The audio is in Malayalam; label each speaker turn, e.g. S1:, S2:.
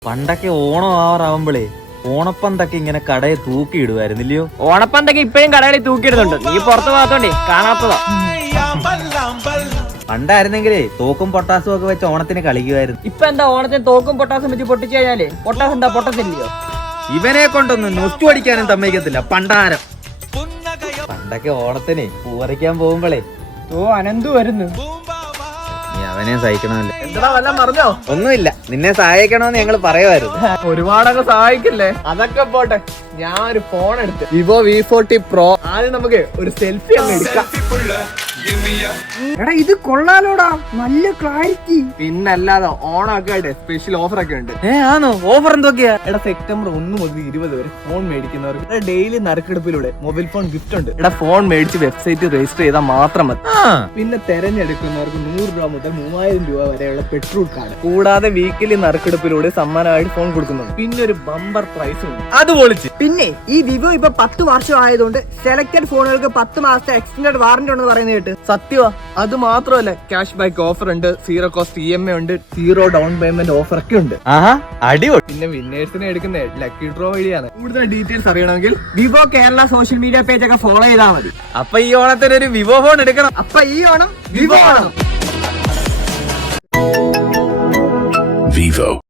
S1: പണ്ടൊക്കെ ഓണം ആവാറാവുമ്പോഴേ ഓണപ്പന്തൊക്കെ ഇങ്ങനെ കടയെ തൂക്കിയിടുവായിരുന്നില്ലയോ?
S2: ഓണപ്പന്തൊക്കെ ഇപ്പഴും കടകളിൽ തൂക്കിയിടുന്നുണ്ട്. നീ പുറത്ത് പോകാത്തോണ്ടേ കാണാത്തതാ.
S1: പണ്ടായിരുന്നെങ്കിലേ തോക്കും പൊട്ടാസും ഒക്കെ വെച്ച് ഓണത്തിന് കളിക്കുമായിരുന്നു.
S2: ഇപ്പൊ എന്താ ഓണത്തിന് തോക്കും പൊട്ടാസും വെച്ച് പൊട്ടിച്ചു കഴിഞ്ഞാലേ പൊട്ടാസ് എന്താ പൊട്ടത്തില്ലയോ?
S1: ഇവനെ കൊണ്ടൊന്നും നൊസ്റ്റു അടിക്കാനും സമ്മതിക്കത്തില്ല പണ്ടാരം. പണ്ടൊക്കെ ഓണത്തിന് പൂവറിക്കാൻ പോകുമ്പോഴേ
S2: അനന്തു വരുന്നു.
S1: നീ അവനെ സഹിക്കണമല്ലോ.
S3: എന്താ വല്ലതും പറഞ്ഞോ?
S1: ഒന്നുമില്ല, നിന്നെ സഹായിക്കണമെന്ന് ഞങ്ങൾ പറയുമായിരുന്നു.
S3: ഒരുപാടൊക്കെ സഹായിക്കില്ലേ? അതൊക്കെ പോട്ടെ, ഞാൻ ഒരു ഫോൺ എടുത്ത് വിവോ V40 Pro. ആദ്യം നമുക്ക് ഒരു സെൽഫി അങ്ങ് എടുക്കാം.
S2: എടാ ഇത് കൊള്ളാലോടാ, നല്ല ക്ലാരിറ്റി.
S3: പിന്നല്ലാതെ ഓണമൊക്കെ ആയിട്ട് സ്പെഷ്യൽ ഓഫർ ഒക്കെ ഉണ്ട്.
S1: ആണോ? ഓഫർ എന്തൊക്കെയാ?
S3: എടാ സെപ്റ്റംബർ 1 മുതൽ 20 വരെ ഫോൺ മേടിക്കുന്നവർക്ക് ഡെയിലി നറുക്കെടുപ്പിലൂടെ മൊബൈൽ ഫോൺ ഗിഫ്റ്റ് ഉണ്ട്. എടാ ഫോൺ മേടിച്ച് വെബ്സൈറ്റ് രജിസ്റ്റർ ചെയ്താൽ മാത്രം മതി. പിന്നെ തെരഞ്ഞെടുക്കുന്നവർക്ക് 100 രൂപ മുതൽ 3000 രൂപ വരെയുള്ള പെട്രോൾ കാർഡ്, കൂടാതെ വീക്കിലി നറുക്കെടുപ്പിലൂടെ സമ്മാനമായിട്ട് ഫോൺ കൊടുക്കുന്നുണ്ട്. പിന്നെ ഒരു ബമ്പർ പ്രൈസും ഉണ്ട്.
S1: അത് പൊളിച്ച്.
S2: പിന്നെ ഈ വിവോ ഇപ്പൊ 10 വർഷം ആയതുകൊണ്ട് സെലക്ടഡ് ഫോണുകൾക്ക് 10 മാസത്തെ എക്സ്റ്റൻഡഡ് വാറന്റി ഉണ്ടെന്ന് പറയുന്നത് കേട്ട്.
S3: സത്യവാ. അത് മാത്രമല്ല, ക്യാഷ് ബാക്ക് ഓഫർ ഉണ്ട്, 0 കോസ്റ്റ് EMI ഉണ്ട്, 0 ഡൗൺ പേയ്മെന്റ് ഓഫർ ഒക്കെ ഉണ്ട്.
S1: അടിപൊളി.
S3: പിന്നെ വിന്നേഴ്സിനെ എടുക്കുന്ന ലക്കി ഡ്രോ വഴിയാണ്. കൂടുതൽ ഡീറ്റെയിൽസ് അറിയണമെങ്കിൽ
S2: Vivo Kerala social media page ഒക്കെ ഫോളോ ചെയ്താൽ മതി.
S1: അപ്പൊ ഈ ഓണത്തിന് ഒരു വിവോ ഫോൺ എടുക്കണം.
S2: അപ്പൊ ഈ ഓണം വിവോ ഓണം.
S4: Vivo.